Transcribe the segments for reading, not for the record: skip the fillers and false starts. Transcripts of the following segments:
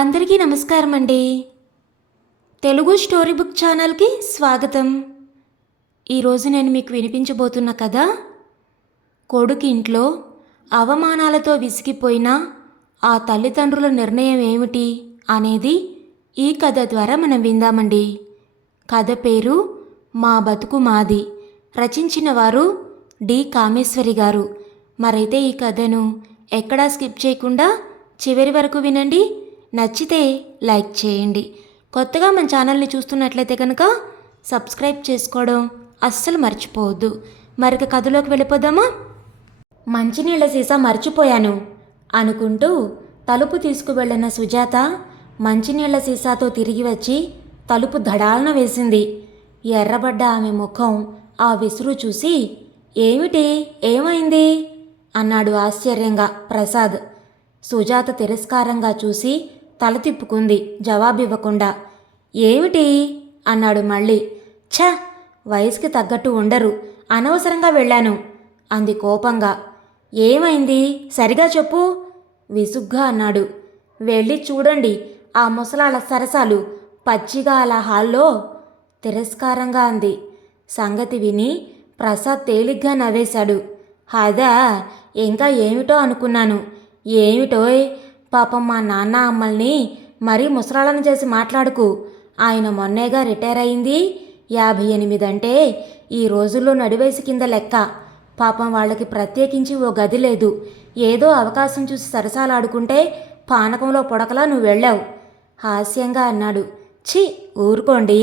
అందరికీ నమస్కారం అండి. తెలుగు స్టోరీ బుక్ ఛానల్కి స్వాగతం. ఈరోజు నేను మీకు వినిపించబోతున్న కథ కొడుకు ఇంట్లో అవమానాలతో విసిగిపోయిన ఆ తల్లిదండ్రుల నిర్ణయం ఏమిటి అనేది ఈ కథ ద్వారా మనం విందామండి. కథ పేరు మా బతుకు మాది. రచించిన వారు డి కామేశ్వరి గారు. మరైతే ఈ కథను ఎక్కడా స్కిప్ చేయకుండా చివరి వరకు వినండి. నచ్చితే లైక్ చేయండి. కొత్తగా మన ఛానల్ని చూస్తున్నట్లయితే కనుక సబ్స్క్రైబ్ చేసుకోవడం అస్సలు మర్చిపోవద్దు. మరొక కథలోకి వెళ్ళిపోదామా? మంచినీళ్ళ సీసా మర్చిపోయాను అనుకుంటూ తలుపు తీసుకువెళ్ళిన సుజాత మంచినీళ్ళ సీసాతో తిరిగి వచ్చి తలుపు ధడాలన వేసింది. ఎర్రబడ్డ ఆమె ముఖం ఆ విసురు చూసి, ఏమిటి, ఏమైంది అన్నాడు ఆశ్చర్యంగా ప్రసాద్. సుజాత తిరస్కారంగా చూసి తల తిప్పుకుంది జవాబివ్వకుండా. ఏమిటి అన్నాడు మళ్ళీ. ఛ, వయసుకి తగ్గట్టు ఉండరు, అనవసరంగా వెళ్ళాను అంది కోపంగా. ఏమైంది సరిగా చెప్పు విసుగ్గా అన్నాడు. వెళ్ళి చూడండి ఆ ముసలాళ్ళ సరసాలు పచ్చిగా అలా హాల్లో తిరస్కారంగా అంది. సంగతి విని ప్రసాద్ తేలిగ్గా నవ్వేశాడు. అదా, ఇంకా ఏమిటో అనుకున్నాను. ఏమిటోయ్, పాపం మా నాన్న అమ్మల్ని మరీ ముసలాళ్ళని చేసి మాట్లాడుకు. ఆయన మొన్నేగా రిటైర్ అయింది. 58 అంటే ఈ రోజుల్లో నడివయసు కింద లెక్క. పాపం వాళ్ళకి ప్రత్యేకించి ఓ గది లేదు. ఏదో అవకాశం చూసి సరసాలాడుకుంటే పానకంలో పొడకలా నువ్వు వెళ్ళావు హాస్యంగా అన్నాడు. ఛీ, ఊరుకోండి,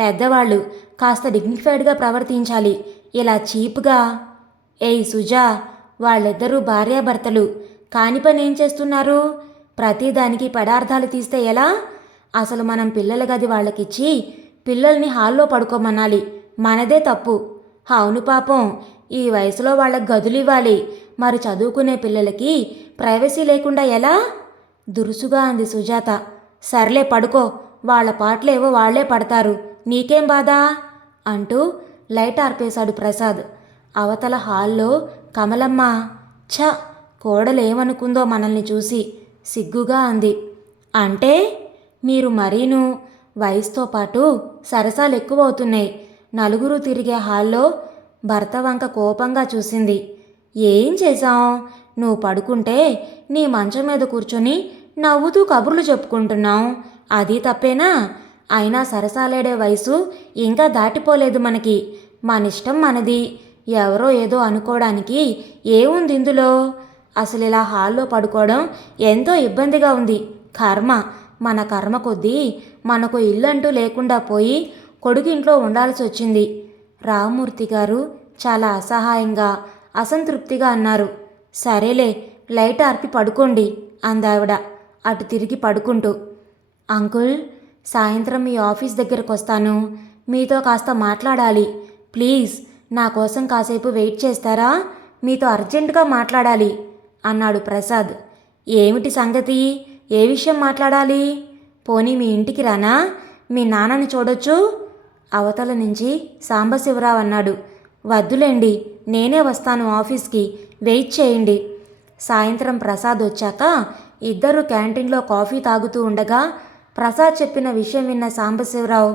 పెద్దవాళ్ళు కాస్త డిగ్నిఫైడ్గా ప్రవర్తించాలి, ఇలా చీప్గా. ఏయ్ సుజా, వాళ్ళిద్దరూ భార్యాభర్తలు, కాని పని ఏం చేస్తున్నారు? ప్రతిదానికి పదార్థాలు తీస్తే ఎలా? అసలు మనం పిల్లల గది వాళ్ళకిచ్చి పిల్లల్ని హాల్లో పడుకోమనాలి, మనదే తప్పు. అవును పాపం, ఈ వయసులో వాళ్ళకి గదులు ఇవ్వాలి, మరి చదువుకునే పిల్లలకి ప్రైవసీ లేకుండా ఎలా? దురుసుగా అంది సుజాత. సర్లే పడుకో, వాళ్ళ పాటలేవో వాళ్లే పడతారు, నీకేం బాధ అంటూ లైట్ ఆర్పేశాడు ప్రసాద్. అవతల హాల్లో కమలమ్మ, ఛ, కోడలేమనుకుందో మనల్ని చూసి సిగ్గుగా అంది. అంటే మీరు మరీను వయసుతో పాటు సరసాలు ఎక్కువవుతున్నాయి. నలుగురు తిరిగే హాల్లో భర్త వంక కోపంగా చూసింది. ఏం చేశాం? నువ్వు పడుకుంటే నీ మంచం మీద కూర్చొని నవ్వుతూ కబుర్లు చెప్పుకుంటున్నావు, అది తప్పేనా? అయినా సరసాలేడే వయసు ఇంకా దాటిపోలేదు మనకి. మనిష్టం మనది, ఎవరో ఏదో అనుకోవడానికి ఏముంది ఇందులో? అసలు ఇలా హాల్లో పడుకోవడం ఎంతో ఇబ్బందిగా ఉంది. కర్మ, మన కర్మ కొద్దీ మనకు ఇల్లంటూ లేకుండా పోయి కొడుకింట్లో ఉండాల్సి వచ్చింది. రామ్మూర్తి గారు చాలా అసహాయంగా అసంతృప్తిగా అన్నారు. సరేలే, లైట్ ఆర్పి పడుకోండి అందావిడ అటు తిరిగి పడుకుంటూ. అంకుల్, సాయంత్రం మీ ఆఫీస్ దగ్గరకు వస్తాను, మీతో కాస్త మాట్లాడాలి. ప్లీజ్ నా కోసం కాసేపు వెయిట్ చేస్తారా? మీతో అర్జెంటుగా మాట్లాడాలి అన్నాడు ప్రసాద్. ఏమిటి సంగతి? ఏ విషయం మాట్లాడాలి? పోనీ మీ ఇంటికి రానా? మీ నాన్నని చూడొచ్చు అవతల నుంచి సాంబశివరావు అన్నాడు. వద్దులేండి, నేనే వస్తాను ఆఫీస్కి, వెయిట్ చేయండి. సాయంత్రం ప్రసాద్ వచ్చాక ఇద్దరు క్యాంటీన్లో కాఫీ తాగుతూ ఉండగా ప్రసాద్ చెప్పిన విషయం విన్న సాంబశివరావు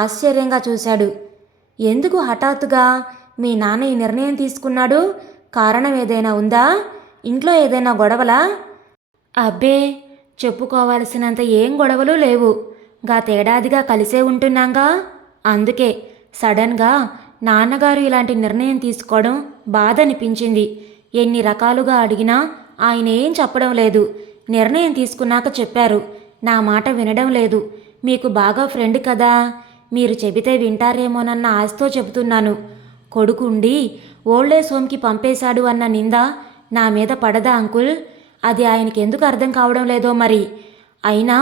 ఆశ్చర్యంగా చూశాడు. ఎందుకు హఠాత్తుగా మీ నాన్న ఈ నిర్ణయం తీసుకున్నాడు? కారణం ఏదైనా ఉందా? ఇంట్లో ఏదైనా గొడవలా? అబ్బే, చెప్పుకోవాల్సినంత ఏం గొడవలు లేవు. గతేడాదిగా కలిసే ఉంటున్నాంగా, అందుకే సడన్గా నాన్నగారు ఇలాంటి నిర్ణయం తీసుకోవడం బాధ అనిపించింది. ఎన్ని రకాలుగా అడిగినా ఆయన ఏం చెప్పడం లేదు. నిర్ణయం తీసుకున్నాక చెప్పారు, నా మాట వినడం లేదు. మీకు బాగా ఫ్రెండ్ కదా, మీరు చెబితే వింటారేమోనన్న ఆశతో చెబుతున్నాను. కొడుకుండి ఓల్డేజ్ హోమ్కి పంపేశాడు అన్న నింద నా మీద పడదా అంకుల్? అది ఆయనకి ఎందుకు అర్థం కావడం లేదో మరి. అయినా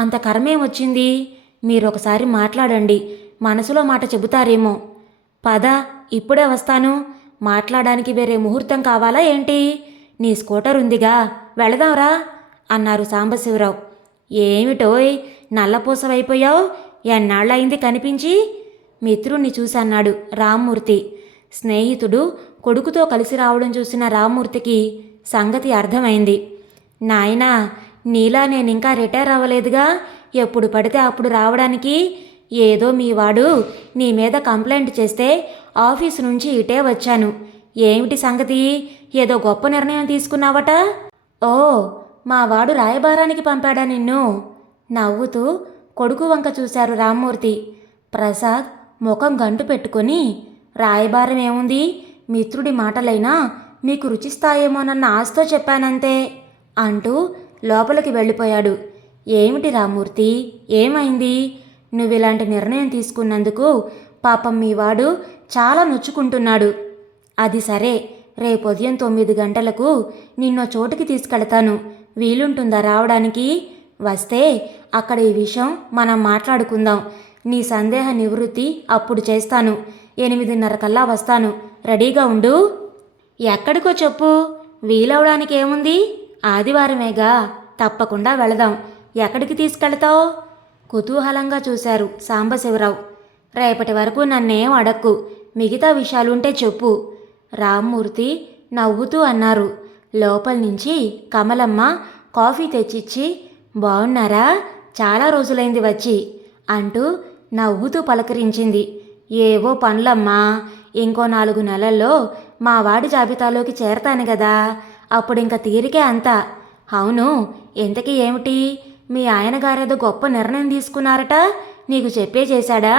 అంత కర్మేమొచ్చింది? మీరొకసారి మాట్లాడండి, మనసులో మాట చెబుతారేమో. పద, ఇప్పుడే వస్తాను. మాట్లాడడానికి వేరే ముహూర్తం కావాలా ఏంటి? నీ స్కూటర్ ఉందిగా, వెళదాంరా అన్నారు సాంబశివరావు. ఏమిటోయ్, నల్లపూసవైపోయావు, ఎన్నాళ్ళయింది కనిపించి? మిత్రుణ్ణి చూసన్నాడు రామ్మూర్తి. స్నేహితుడు కొడుకుతో కలిసి రావడం చూసిన రామ్మూర్తికి సంగతి అర్థమైంది. నాయనా, నీలా నేనింకా రిటైర్ అవ్వలేదుగా, ఎప్పుడు పడితే అప్పుడు రావడానికి. ఏదో మీ వాడు నీ మీద కంప్లైంట్ చేస్తే ఆఫీసు నుంచి ఇటే వచ్చాను. ఏమిటి సంగతి? ఏదో గొప్ప నిర్ణయం తీసుకున్నావట? ఓ, మా వాడు రాయబారానికి పంపాడా నిన్ను? నవ్వుతూ కొడుకు వంక చూశారు రామ్మూర్తి. ప్రసాద్ ముఖం గంటు పెట్టుకొని, రాయబారం ఏముంది, మిత్రుడి మాటలైనా మీకు రుచిస్తాయేమోనన్న ఆశతో చెప్పానంతే అంటూ లోపలికి వెళ్ళిపోయాడు. ఏమిటి రామ్మూర్తి, ఏమైంది? నువ్విలాంటి నిర్ణయం తీసుకున్నందుకు పాపం మీ వాడు చాలా నొచ్చుకుంటున్నాడు. అది సరే, రేపు ఉదయం 9 గంటలకు నిన్నో చోటుకి తీసుకెళ్తాను. వీలుంటుందా రావడానికి? వస్తే అక్కడ ఈ విషయం మనం మాట్లాడుకుందాం. నీ సందేహ నివృత్తి అప్పుడు చేస్తాను. 8:30 కల్లా వస్తాను. రెడీగా ఉండు. ఎక్కడికో చెప్పు. వీలవడానికి ఏముంది? ఆదివారమేగా, తప్పకుండా వెళదాం. ఎక్కడికి తీసుకెళ్తావు? కుతూహలంగా చూశారు సాంబశివరావు. రేపటి వరకు నన్నేం అడక్కు, మిగతా విషయాలుంటే చెప్పు. రామ్మూర్తి నవ్వుతూ అన్నారు. లోపల నుంచి కమలమ్మ కాఫీ తెచ్చిచ్చి, బాగున్నారా, చాలా రోజులైంది వచ్చి అంటూ నవ్వుతూ పలకరించింది. ఏవో పనులమ్మా, ఇంకో 4 నెలల్లో మా వాడి జాబితాలోకి చేరతాను కదా, అప్పుడింక తీరికే అంతా. అవును, ఇంతకీ ఏమిటి? మీ ఆయనగారేదో గొప్ప నిర్ణయం తీసుకున్నారట, నీకు చెప్పే చేశాడా?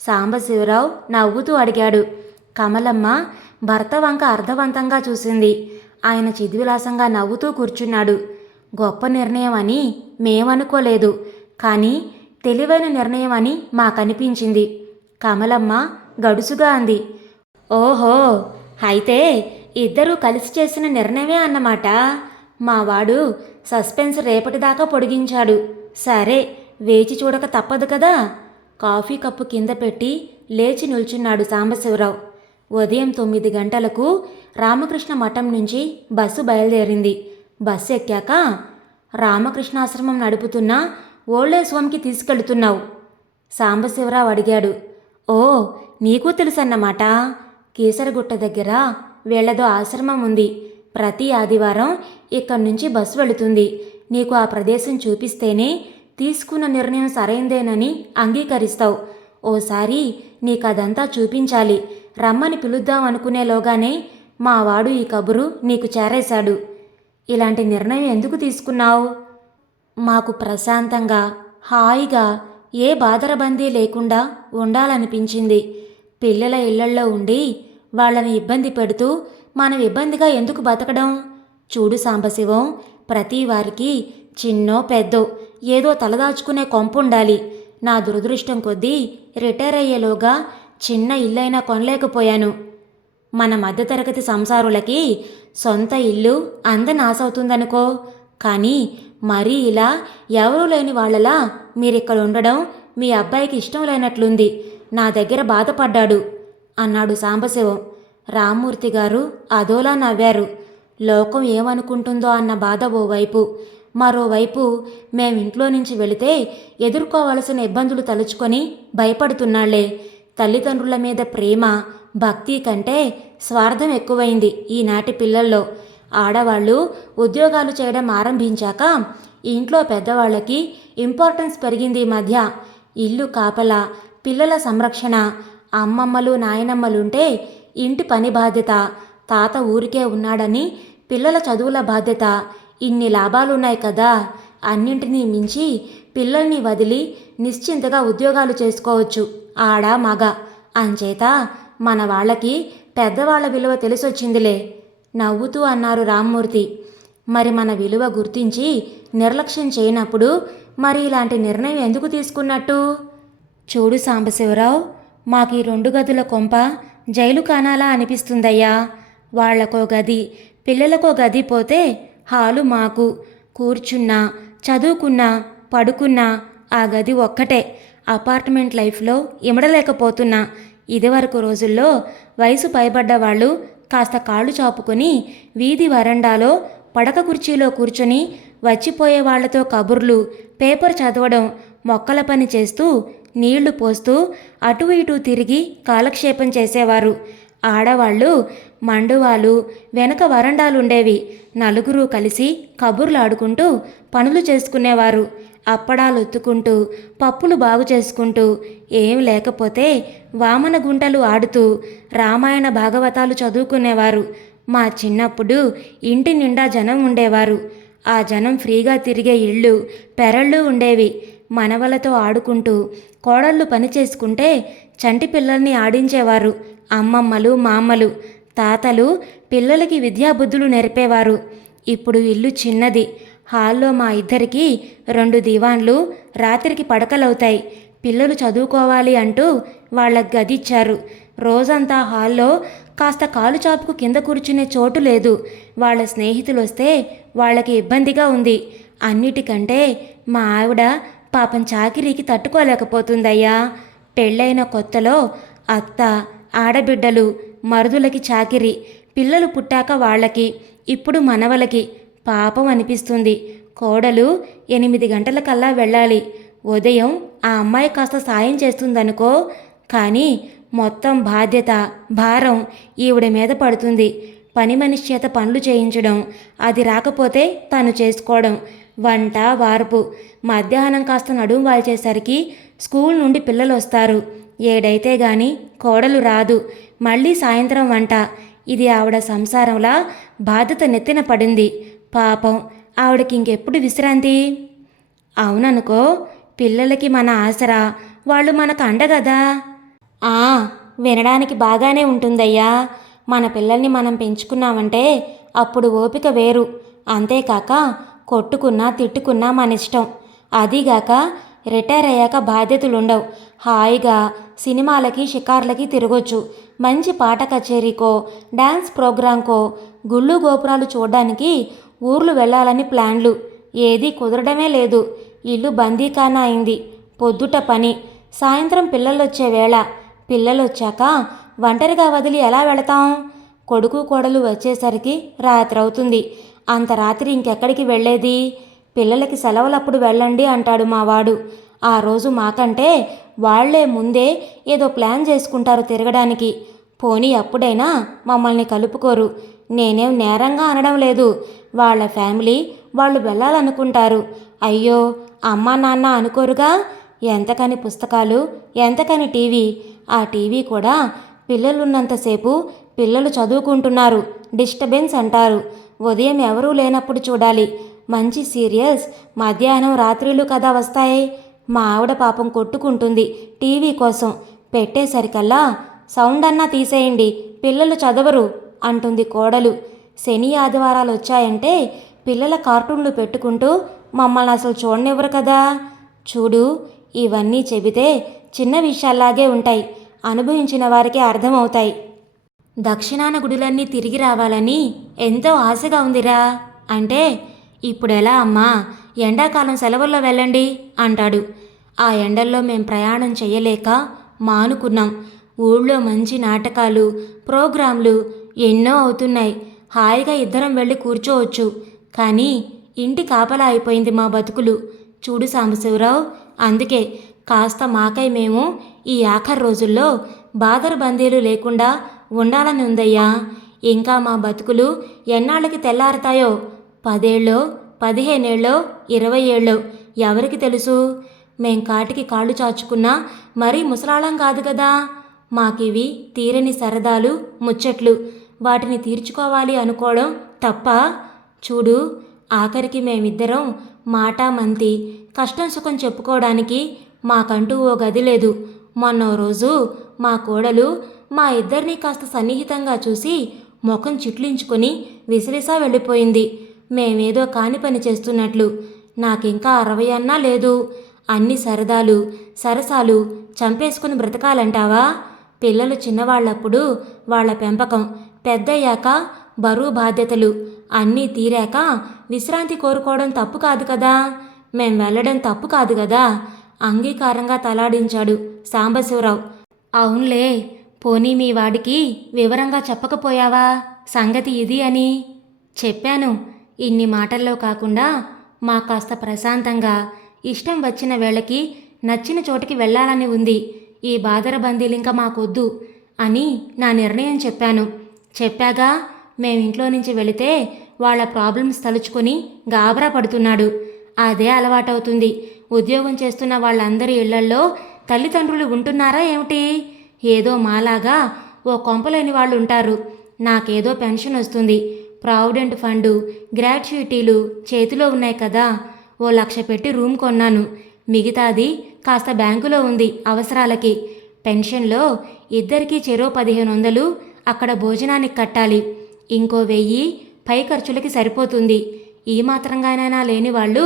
సాంబశివరావు నవ్వుతూ అడిగాడు. కమలమ్మ భర్త వంక అర్థవంతంగా చూసింది. ఆయన చిద్విలాసంగా నవ్వుతూ కూర్చున్నాడు. గొప్ప నిర్ణయం అని మేమనుకోలేదు, కానీ తెలివైన నిర్ణయం అని మాకనిపించింది. కమలమ్మ గడుసుగా అంది. ఓహో, అయితే ఇద్దరూ కలిసి చేసిన నిర్ణయమే అన్నమాట. మా వాడు సస్పెన్స్ రేపటిదాకా పొడిగించాడు. సరే, వేచి చూడక తప్పదు కదా. కాఫీ కప్పు కింద పెట్టి లేచి నిల్చున్నాడు సాంబశివరావు. ఉదయం 9 గంటలకు రామకృష్ణ మఠం నుంచి బస్సు బయలుదేరింది. బస్సు ఎక్కాక, రామకృష్ణాశ్రమం నడుపుతున్న ఓల్డేజ్ హోమ్కి తీసుకెళ్తున్నావు? సాంబశివరావు అడిగాడు. ఓ, నీకు తెలుసన్నమాట. కీసరగుట్ట దగ్గర వీళ్ళదో ఆశ్రమం ఉంది. ప్రతి ఆదివారం ఇక్కడి నుంచి బస్సు వెళుతుంది. నీకు ఆ ప్రదేశం చూపిస్తేనే తీసుకున్న నిర్ణయం సరైందేనని అంగీకరిస్తావు. ఓసారి నీకదంతా చూపించాలి. రమ్మని పిలుద్దాం అనుకునేలోగానే మా వాడు ఈ కబురు నీకు చేరేశాడు. ఇలాంటి నిర్ణయం ఎందుకు తీసుకున్నావు? మాకు ప్రశాంతంగా, హాయిగా, ఏ బాదరబందీ లేకుండా ఉండాలనిపించింది. పిల్లల ఇళ్లల్లో ఉండి వాళ్ళని ఇబ్బంది పెడుతూ మనం ఇబ్బందిగా ఎందుకు బతకడం? చూడు సాంబశివం, ప్రతి వారికి చిన్నో పెద్దో ఏదో తలదాచుకునే కొంపుండాలి. నా దురదృష్టం కొద్దీ రిటైర్ అయ్యేలోగా చిన్న ఇల్లైనా కొనలేకపోయాను. మన మధ్యతరగతి సంసారులకి సొంత ఇల్లు అందని ఆశవుతుందనుకో, కానీ మరీ ఇలా ఎవరూ లేని వాళ్ళలా మీరిక్కడ ఉండడం మీ అబ్బాయికి ఇష్టం లేనట్లుంది. నా దగ్గర బాధపడ్డాడు అన్నాడు సాంబశివం. రామ్మూర్తి గారు అదోలా నవ్వారు. లోకం ఏమనుకుంటుందో అన్న బాధ ఓవైపు, మరోవైపు మేమింట్లో నుంచి వెళితే ఎదుర్కోవలసిన ఇబ్బందులు తలుచుకొని భయపడుతున్నాళ్లే. తల్లిదండ్రుల మీద ప్రేమ, భక్తి కంటే స్వార్థం ఎక్కువైంది ఈనాటి పిల్లల్లో. ఆడవాళ్ళు ఉద్యోగాలు చేయడం ఆరంభించాక ఇంట్లో పెద్దవాళ్ళకి ఇంపార్టెన్స్ పెరిగింది ఈ మధ్య. ఇల్లు కాపలా, పిల్లల సంరక్షణ, అమ్మమ్మలు నాయనమ్మలుంటే ఇంటి పని బాధ్యత, తాత ఊరికే ఉన్నాడని పిల్లల చదువుల బాధ్యత. ఇన్ని లాభాలున్నాయి కదా. అన్నింటినీ మించి పిల్లల్ని వదిలి నిశ్చింతగా ఉద్యోగాలు చేసుకోవచ్చు, ఆడ మగ. అంచేత మన వాళ్ళకి పెద్దవాళ్ల విలువ తెలిసొచ్చిందిలే నవ్వుతూ అన్నారు రామ్మూర్తి. మరి మన విలువ గుర్తించి నిర్లక్ష్యం చేయనప్పుడు మరి ఇలాంటి నిర్ణయం ఎందుకు తీసుకున్నట్టు? చూడు సాంబశివరావు, మాకు ఈ 2 గదుల కొంప జైలు కానాలా అనిపిస్తుందయ్యా. వాళ్లకో గది, పిల్లలకో గది పోతే హాలు మాకు. కూర్చున్నా, చదువుకున్నా, పడుకున్నా ఆ గది ఒక్కటే. అపార్ట్మెంట్ లైఫ్లో ఇమడలేకపోతున్నా. ఇదివరకు రోజుల్లో వయసు పైబడ్డ వాళ్ళు కాస్త కాళ్ళు చాపుకొని వీధి వరండాలో పడక కుర్చీలో కూర్చొని వచ్చిపోయే వాళ్లతో కబుర్లు, పేపర్ చదవడం, మొక్కల పని చేస్తూ నీళ్లు పోస్తూ అటు ఇటు తిరిగి కాలక్షేపం చేసేవారు. ఆడవాళ్ళు మండువాలు వెనక వరండాలుండేవి. నలుగురు కలిసి కబుర్లు ఆడుకుంటూ పనులు చేసుకునేవారు. అప్పడాలు ఒత్తుకుంటూ, పప్పులు బాగు చేసుకుంటూ, ఏం లేకపోతే వామన గుంటలు ఆడుతూ రామాయణ భాగవతాలు చదువుకునేవారు. మా చిన్నప్పుడు ఇంటి నిండా జనం ఉండేవారు. ఆ జనం ఫ్రీగా తిరిగే ఇళ్ళు, పెరళ్ళు ఉండేవి. మనవలతో ఆడుకుంటూ కోడళ్ళు పని చేసుకుంటే చంటి పిల్లల్ని ఆడించేవారు. అమ్మమ్మలు, మామలు, తాతలు పిల్లలకి విద్యాబుద్ధులు నేర్పేవారు. ఇప్పుడు ఇల్లు చిన్నది. హాల్లో మా ఇద్దరికి 2 దీవాన్లు, రాత్రికి పడకలవుతాయి. పిల్లలు చదువుకోవాలి అంటూ వాళ్ళకి గదిచ్చారు. రోజంతా హాల్లో కాస్త కాలు చాపుకు కింద కూర్చునే చోటు లేదు. వాళ్ళ స్నేహితులు వస్తే వాళ్ళకి ఇబ్బందిగా ఉంది. అన్నిటికంటే మా ఆవిడ పాపం చాకిరీకి తట్టుకోలేకపోతుందయ్యా. పెళ్ళైన కొత్తలో అత్త, ఆడబిడ్డలు, మరుదులకి చాకిరి, పిల్లలు పుట్టాక వాళ్ళకి, ఇప్పుడు మనవలకి. పాపం అనిపిస్తుంది. కోడలు 8 గంటలకల్లా వెళ్ళాలి. ఉదయం ఆ అమ్మాయి కాస్త సాయం చేస్తుందనుకో, కానీ మొత్తం బాధ్యత, భారం ఈవిడ మీద పడుతుంది. పని మనిషి చేత పనులు చేయించడం, అది రాకపోతే తను చేసుకోవడం, వంట, వార్పు. మధ్యాహ్నం కాస్త నడుం వాల్చేసరికి స్కూల్ నుండి పిల్లలు వస్తారు. 7 అయితే గాని కోడలు రాదు. మళ్ళీ సాయంత్రం వంట. ఇది ఆవిడ సంసారంలా బాధ్యత నెత్తిన పడింది. పాపం ఆవిడకి ఇంకెప్పుడు విశ్రాంతి? అవుననుకో, పిల్లలకి మన ఆసరా, వాళ్ళు మనకు అండగదా. వినడానికి బాగానే ఉంటుందయ్యా. మన పిల్లల్ని మనం పెంచుకున్నామంటే అప్పుడు ఓపిక వేరు. అంతేకాక కొట్టుకున్నా తిట్టుకున్నా మన ఇష్టం. అదీగాక రిటైర్ అయ్యాక బాధ్యతలుండవు. హాయిగా సినిమాలకి, షికార్లకి తిరగొచ్చు. మంచి పాట కచేరీకో, డ్యాన్స్ ప్రోగ్రాంకో, గుళ్ళు గోపురాలు చూడ్డానికి ఊర్లు వెళ్ళాలని ప్లాన్లు. ఏదీ కుదరడమే లేదు. ఇల్లు బందీఖానా అయింది. పొద్దుట పని, సాయంత్రం పిల్లలొచ్చే వేళ. పిల్లలొచ్చాక ఒంటరిగా వదిలి ఎలా వెళతాం? కొడుకు కోడలు వచ్చేసరికి రాత్రవుతుంది. అంత రాత్రి ఇంకెక్కడికి వెళ్ళేది? పిల్లలకి సెలవులప్పుడు వెళ్ళండి అంటాడు మావాడు. ఆ రోజు మాకంటే వాళ్లే ముందే ఏదో ప్లాన్ చేసుకుంటారు తిరగడానికి. పోనీ అప్పుడైనా మమ్మల్ని కలుపుకోరు. నేనేం నేరంగా అనడం లేదు. వాళ్ళ ఫ్యామిలీ వాళ్ళు వెళ్ళాలనుకుంటారు. అయ్యో, అమ్మా నాన్న అనుకోరుగా. ఎంతకని పుస్తకాలు, ఎంతకని టీవీ. ఆ టీవీ కూడా పిల్లలున్నంతసేపు పిల్లలు చదువుకుంటున్నారు, డిస్టర్బెన్స్ అంటారు. ఉదయం ఎవరూ లేనప్పుడు చూడాలి. మంచి సీరియల్స్ మధ్యాహ్నం, రాత్రిళ్ళు కదా వస్తాయి. మా ఆవిడ పాపం కొట్టుకుంటుంది టీవీ కోసం. పెట్టేసరికల్లా సౌండ్ అన్నా తీసేయండి, పిల్లలు చదవరు అంటుంది కోడలు. శని ఆదివారాలు వచ్చాయంటే పిల్లల కార్టూన్లు పెట్టుకుంటూ మమ్మల్ని అసలు చూడనివ్వరు కదా. చూడు, ఇవన్నీ చెబితే చిన్న విషయాల్లాగే ఉంటాయి. అనుభవించిన వారికే అర్థమవుతాయి. దక్షిణాన గుడులన్నీ తిరిగి రావాలని ఎంతో ఆశగా ఉందిరా అంటే, ఇప్పుడెలా అమ్మా, ఎండాకాలం సెలవుల్లో వెళ్ళండి అంటాడు. ఆ ఎండల్లో మేం ప్రయాణం చెయ్యలేక మానుకున్నాం. ఊళ్ళో మంచి నాటకాలు, ప్రోగ్రాంలు ఎన్నో అవుతున్నాయి. హాయిగా ఇద్దరం వెళ్ళి కూర్చోవచ్చు. కానీ ఇంటి కాపలా అయిపోయింది మా బతుకులు. చూడు సాంబశివరావు, అందుకే కాస్త మాకై మేము ఈ ఆఖరి రోజుల్లో బాదరబందీలు లేకుండా ఉండాలని ఉందయ్యా. ఇంకా మా బతుకులు ఎన్నాళ్ళకి తెల్లారతాయో. 10 ఏళ్ళో, 15 ఏళ్ళో, 20 ఏళ్ళో ఎవరికి తెలుసు? మేం కాటికి కాళ్ళు చాచుకున్నా మరీ ముసలాళం కాదు కదా. మాకివి తీరని సరదాలు, ముచ్చట్లు. వాటిని తీర్చుకోవాలి అనుకోవడం తప్ప? చూడు, ఆఖరికి మేమిద్దరం మాటామంతి కష్టం సుఖం చెప్పుకోవడానికి మాకంటూ ఓ గది లేదు. మొన్నో రోజు మా కోడలు మా ఇద్దరినీ కాస్త సన్నిహితంగా చూసి ముఖం చిట్లించుకొని విసిరిసా వెళ్ళిపోయింది. మేమేదో కాని పని చేస్తున్నట్లు. నాకింకా 60 అన్నా లేదు. అన్ని సరదాలు, సరసాలు చంపేసుకుని బ్రతకాలంటావా? పిల్లలు చిన్నవాళ్ళప్పుడు వాళ్ళ పెంపకం, పెద్దయ్యాక బరువు బాధ్యతలు అన్నీ తీరాక విశ్రాంతి కోరుకోవడం తప్పు కాదు కదా. మేం వెళ్ళడం తప్పు కాదు కదా. అంగీకారంగా తలాడించాడు సాంబశివరావు. అవునులే, పోనీ మీ వాడికి వివరంగా చెప్పకపోయావా సంగతి ఇది అని? చెప్పాను. ఇన్ని మాటల్లో కాకుండా మా కాస్త ప్రశాంతంగా ఇష్టం వచ్చిన వేళకి నచ్చిన చోటికి వెళ్ళాలని ఉంది. ఈ బాదరబందీలింక మాకొద్దు. అని నా నిర్ణయం చెప్పాను. చెప్పాగా మేమింట్లో నుంచి వెళితే వాళ్ళ ప్రాబ్లమ్స్ తలుచుకొని గాబరా పడుతున్నాడు. అదే అలవాటవుతుంది. ఉద్యోగం చేస్తున్న వాళ్ళందరి ఇళ్లల్లో తల్లిదండ్రులు ఉంటున్నారా ఏమిటి? ఏదో మాలాగా ఓ కొంపలేని వాళ్ళు ఉంటారు. నాకేదో పెన్షన్ వస్తుంది. ప్రావిడెంట్ ఫండు, గ్రాట్యుయిటీలు చేతిలో ఉన్నాయి కదా. ఓ 1,00,000 పెట్టి రూమ్ కొన్నాను. మిగతాది కాస్త బ్యాంకులో ఉంది అవసరాలకి. పెన్షన్లో ఇద్దరికీ చెరో 1,500 అక్కడ భోజనానికి కట్టాలి. ఇంకో 1,000 పై ఖర్చులకి సరిపోతుంది. ఈ మాత్రంగానైనా లేని వాళ్ళు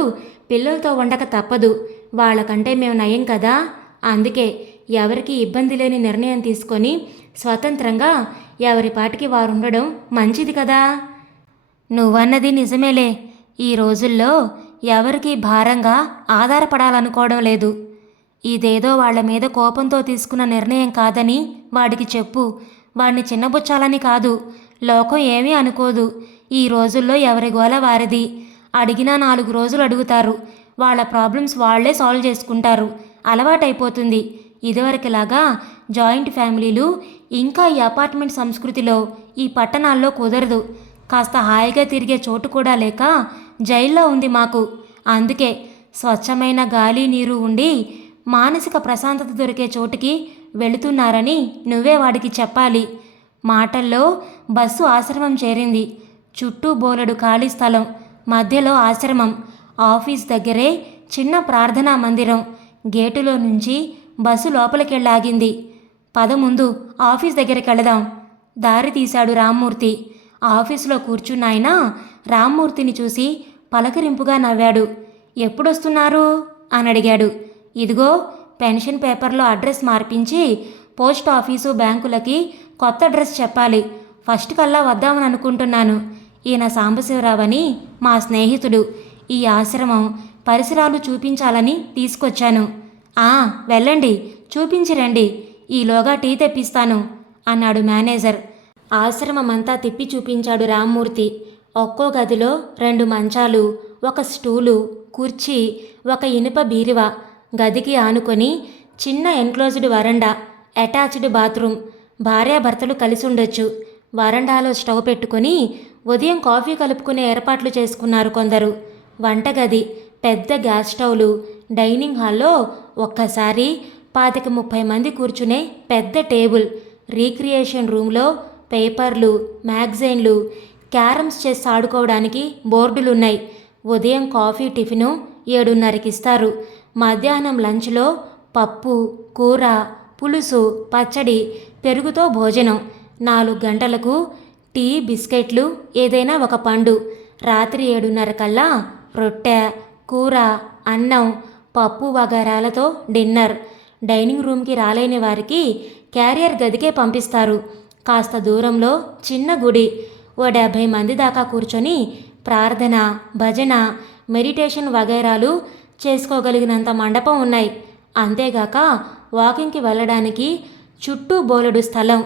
పిల్లలతో ఉండక తప్పదు. వాళ్ళకంటే మేము నయం కదా. అందుకే ఎవరికి ఇబ్బంది లేని నిర్ణయం తీసుకొని స్వతంత్రంగా ఎవరి పాటికి వారుండడం మంచిది కదా. నువ్వన్నది నిజమేలే. ఈ రోజుల్లో ఎవరికి భారంగా ఆధారపడాలనుకోవడం లేదు. ఇదేదో వాళ్ల మీద కోపంతో తీసుకున్న నిర్ణయం కాదని వాడికి చెప్పు. వాడిని చిన్నబుచ్చాలని కాదు. లోకం ఏమీ అనుకోదు. ఈ రోజుల్లో ఎవరి గోల వారిది. అడిగినా 4 రోజులు అడుగుతారు. వాళ్ళ ప్రాబ్లమ్స్ వాళ్లే సాల్వ్ చేసుకుంటారు. అలవాటైపోతుంది. ఇదివరకులాగా జాయింట్ ఫ్యామిలీలు ఇంకా ఈ అపార్ట్మెంట్ సంస్కృతిలో ఈ పట్టణాల్లో కుదరదు. కాస్త హాయిగా తిరిగే చోటు కూడా లేక జైల్లో ఉంది మాకు. అందుకే స్వచ్ఛమైన గాలి నీరు ఉండి మానసిక ప్రశాంతత దొరికే చోటుకి వెళుతున్నారని నువ్వే వాడికి చెప్పాలి. మాటల్లో బస్సు ఆశ్రమం చేరింది. చుట్టూ బోలెడు ఖాళీ స్థలం, మధ్యలో ఆశ్రమం. ఆఫీస్ దగ్గరే చిన్న ప్రార్థనా మందిరం. గేటులో నుంచి బస్సు లోపలికెళ్ళాగింది. పద ముందు ఆఫీస్ దగ్గరికి వెళదాం. దారి తీశాడు రామ్మూర్తి. ఆఫీసులో కూర్చున్నాయన రామ్మూర్తిని చూసి పలకరింపుగా నవ్వాడు. ఎప్పుడొస్తున్నారు అని అడిగాడు. ఇదిగో పెన్షన్ పేపర్లో అడ్రస్ మార్పించి పోస్ట్ ఆఫీసు బ్యాంకులకి కొత్త అడ్రస్ చెప్పాలి. ఫస్ట్ కల్లా వద్దామని అనుకుంటున్నాను. ఈయన సాంబశివరావు అని మా స్నేహితుడు. ఈ ఆశ్రమం పరిసరాలు చూపించాలని తీసుకొచ్చాను. వెళ్ళండి, చూపించిరండి. ఈలోగా టీ తెప్పిస్తాను అన్నాడు మేనేజర్. ఆశ్రమమంతా తిప్పి చూపించాడు రామ్మూర్తి. ఒక్కో గదిలో 2 మంచాలు, 1 స్టూలు, కుర్చీ, 1 ఇనుప బీరువా, గదికి ఆనుకొని చిన్న ఎన్క్లోజ్డ్ వరండా, అటాచ్డ్ బాత్రూమ్. భార్యాభర్తలు కలిసి ఉండొచ్చు. వరండాలో స్టవ్ పెట్టుకొని ఉదయం కాఫీ కలుపుకునే ఏర్పాట్లు చేసుకున్నారు కొందరు. వంటగది, పెద్ద గ్యాస్ స్టవ్లు. డైనింగ్ హాల్లో ఒక్కసారి 25-30 మంది కూర్చునే పెద్ద టేబుల్. రీక్రియేషన్ రూమ్లో పేపర్లు, మ్యాగజైన్లు, క్యారమ్స్ చెస్ ఆడుకోవడానికి బోర్డులున్నాయి. ఉదయం కాఫీ టిఫిను 7:30కి ఇస్తారు. మధ్యాహ్నం లంచ్లో పప్పు, కూర, పులుసు, పచ్చడి, పెరుగుతో భోజనం. 4 గంటలకు టీ, బిస్కెట్లు, ఏదైనా ఒక పండు. రాత్రి 7:30 కల్లా రొట్టె, కూర, అన్నం, పప్పు వగరాలతో డిన్నర్. డైనింగ్ రూమ్కి రాలేని వారికి క్యారియర్ గదికే పంపిస్తారు. కాస్త దూరంలో చిన్న గుడి. ఓ 70 మంది దాకా కూర్చొని ప్రార్థన, భజన, మెడిటేషన్ వగైరాలు చేసుకోగలిగినంత మండపం ఉన్నాయి. అంతేగాక వాకింగ్కి వెళ్ళడానికి చుట్టూ బోలెడు స్థలం.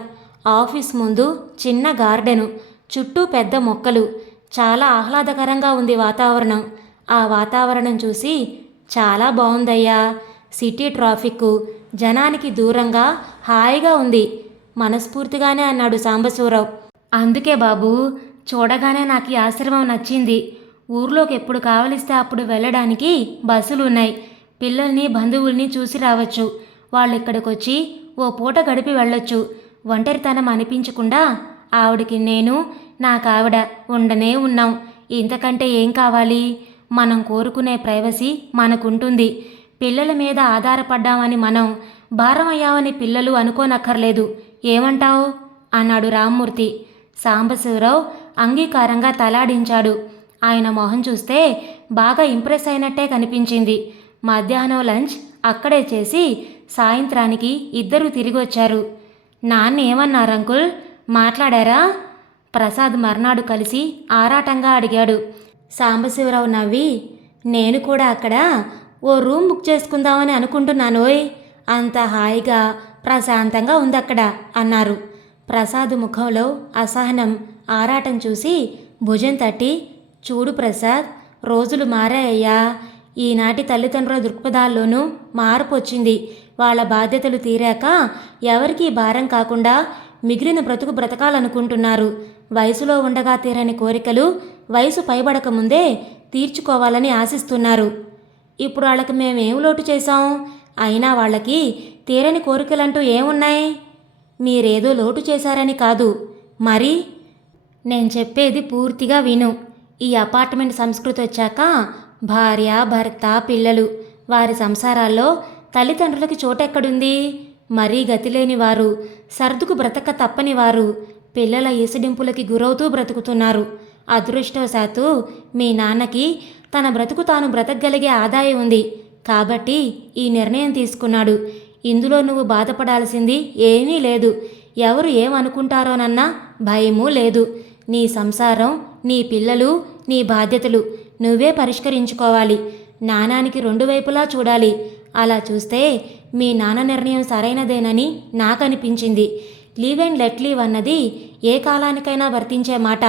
ఆఫీస్ ముందు చిన్న గార్డెను, చుట్టూ పెద్ద మొక్కలు. చాలా ఆహ్లాదకరంగా ఉంది వాతావరణం. ఆ వాతావరణం చూసి చాలా బాగుందయ్యా. సిటీ ట్రాఫిక్, జనానికి దూరంగా హాయిగా ఉంది మనస్ఫూర్తిగానే అన్నాడు సాంబశివరావు. అందుకే బాబు, చూడగానే నాకు ఈ ఆశ్రమం నచ్చింది. ఊర్లోకి ఎప్పుడు కావలిస్తే అప్పుడు వెళ్ళడానికి బస్సులు ఉన్నాయి. పిల్లల్ని, బంధువుల్ని చూసి రావచ్చు. వాళ్ళు ఇక్కడికొచ్చి ఓ పూట గడిపి వెళ్ళొచ్చు. ఒంటరితనం అనిపించకుండా ఆవిడికి నేను, నాకావిడ ఉండనే ఉన్నాం. ఇంతకంటే ఏం కావాలి? మనం కోరుకునే ప్రైవసీ మనకుంటుంది. పిల్లల మీద ఆధారపడ్డామని మనం భారం అయ్యామని పిల్లలు అనుకోనక్కర్లేదు. ఏమంటావు అన్నాడు రామ్మూర్తి. సాంబశివరావు అంగీకారంగా తలాడించాడు. ఆయన మొహం చూస్తే బాగా ఇంప్రెస్ అయినట్టే కనిపించింది. మధ్యాహ్నం లంచ్ అక్కడే చేసి సాయంత్రానికి ఇద్దరూ తిరిగి వచ్చారు. నాన్న ఏమన్నారు అంకుల్, మాట్లాడారా? ప్రసాద్ మర్నాడు కలిసి ఆరాటంగా అడిగాడు. సాంబశివరావు నవ్వి, నేను కూడా అక్కడ ఓ రూమ్ బుక్ చేసుకుందామని అనుకుంటున్నానోయ్. అంత హాయిగా ప్రశాంతంగా ఉందక్కడ అన్నారు. ప్రసాద్ ముఖంలో అసహనం, ఆరాటం చూసి భుజం తట్టి, చూడు ప్రసాద్, రోజులు మారాయ్యా. ఈనాటి తల్లిదండ్రుల దృక్పథాల్లోనూ మార్పు వచ్చింది. వాళ్ళ బాధ్యతలు తీరాక ఎవరికీ భారం కాకుండా మిగిలిన బ్రతుకు బ్రతకాలనుకుంటున్నారు. వయసులో ఉండగా తీరని కోరికలు వయసు పైబడక ముందే తీర్చుకోవాలని ఆశిస్తున్నారు. ఇప్పుడు వాళ్ళకి మేమేం లోటు చేశాం? అయినా వాళ్ళకి తీరని కోరికలంటూ ఏమున్నాయి? మీరేదో లోటు చేశారని కాదు. మరి నేను చెప్పేది పూర్తిగా విను. ఈ అపార్ట్మెంట్ సంస్కృతి వచ్చాక భార్య, భర్త, పిల్లలు వారి సంసారాల్లో తల్లిదండ్రులకి చోటెక్కడుంది? మరీ గతిలేని వారు, సర్దుకు బ్రతక తప్పని వారు పిల్లల ఈసడింపులకి గురవుతూ బ్రతుకుతున్నారు. అదృష్టవశాత్తు మీ నాన్నకి తన బ్రతుకు తాను బ్రతకగలిగే ఆదాయం ఉంది కాబట్టి ఈ నిర్ణయం తీసుకున్నాడు. ఇందులో నువ్వు బాధపడాల్సింది ఏమీ లేదు. ఎవరు ఏమనుకుంటారోనన్న భయమూ లేదు. నీ సంసారం, నీ పిల్లలు, నీ బాధ్యతలు నువ్వే పరిష్కరించుకోవాలి. నాణానికి రెండు వైపులా చూడాలి. అలా చూస్తే మీ నాన్న నిర్ణయం సరైనదేనని నాకనిపించింది. లీవ్ అండ్ లెట్ లీవ్ అన్నది ఏ కాలానికైనా వర్తించే మాట.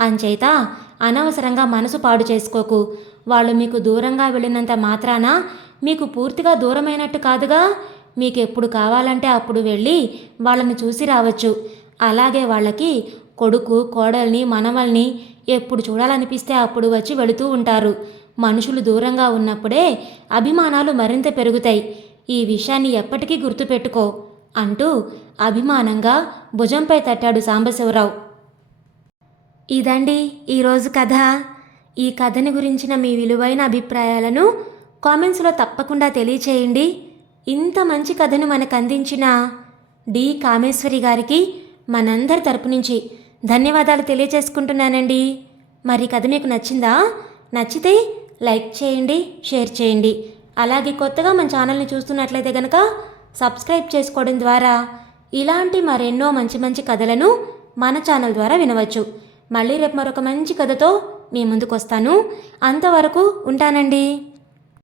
అంచేత అనవసరంగా మనసు పాడు చేసుకోకు. వాళ్ళు మీకు దూరంగా వెళ్ళినంత మాత్రాన మీకు పూర్తిగా దూరమైనట్టు కాదుగా. మీకు ఎప్పుడు కావాలంటే అప్పుడు వెళ్ళి వాళ్ళని చూసి రావచ్చు. అలాగే వాళ్ళకి కొడుకు, కోడల్ని, మనవల్ని ఎప్పుడు చూడాలనిపిస్తే అప్పుడు వచ్చి వెళుతూ ఉంటారు. మనుషులు దూరంగా ఉన్నప్పుడే అభిమానాలు మరింత పెరుగుతాయి. ఈ విషయాన్ని ఎప్పటికీ గుర్తుపెట్టుకో అంటూ అభిమానంగా భుజంపై తట్టాడు సాంబశివరావు. ఇదండి ఈరోజు కథ. ఈ కథని గురించిన మీ విలువైన అభిప్రాయాలను కామెంట్స్లో తప్పకుండా తెలియచేయండి. ఇంత మంచి కథను మనకు అందించిన డి కామేశ్వరి గారికి మనందరి తరపు నుంచి ధన్యవాదాలు తెలియచేసుకుంటున్నానండి. మరి కథ మీకు నచ్చిందా? నచ్చితే లైక్ చేయండి, షేర్ చేయండి. అలాగే కొత్తగా మన ఛానల్ని చూస్తున్నట్లయితే కనుక సబ్స్క్రైబ్ చేసుకోవడం ద్వారా ఇలాంటి మరెన్నో మంచి మంచి కథలను మన ఛానల్ ద్వారా వినవచ్చు. మళ్ళీ రేపు మరొక మంచి కథతో మీ ముందుకు వస్తాను. అంతవరకు ఉంటానండి.